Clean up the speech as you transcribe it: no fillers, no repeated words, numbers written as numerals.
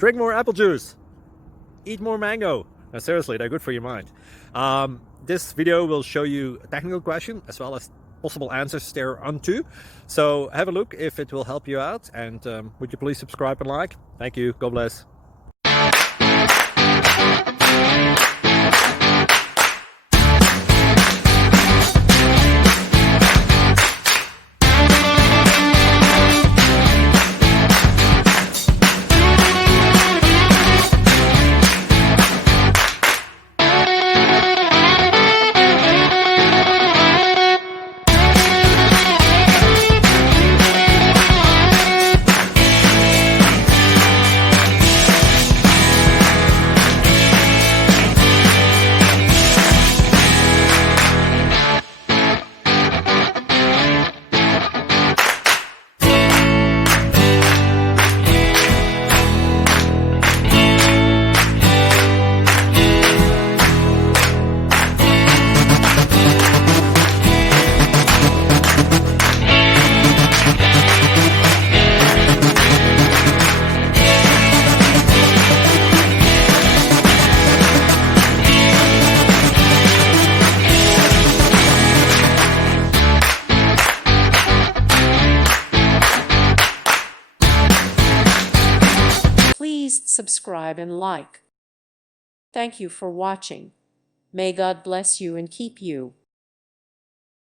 Drink more apple juice. Eat more mango. No, seriously, they're good for your mind. This video will show you a technical question as well as possible answers thereunto. So have a look if it will help you out, and would you please subscribe and like? Thank you. God bless. Please subscribe and like. Thank you for watching. May God bless you and keep you.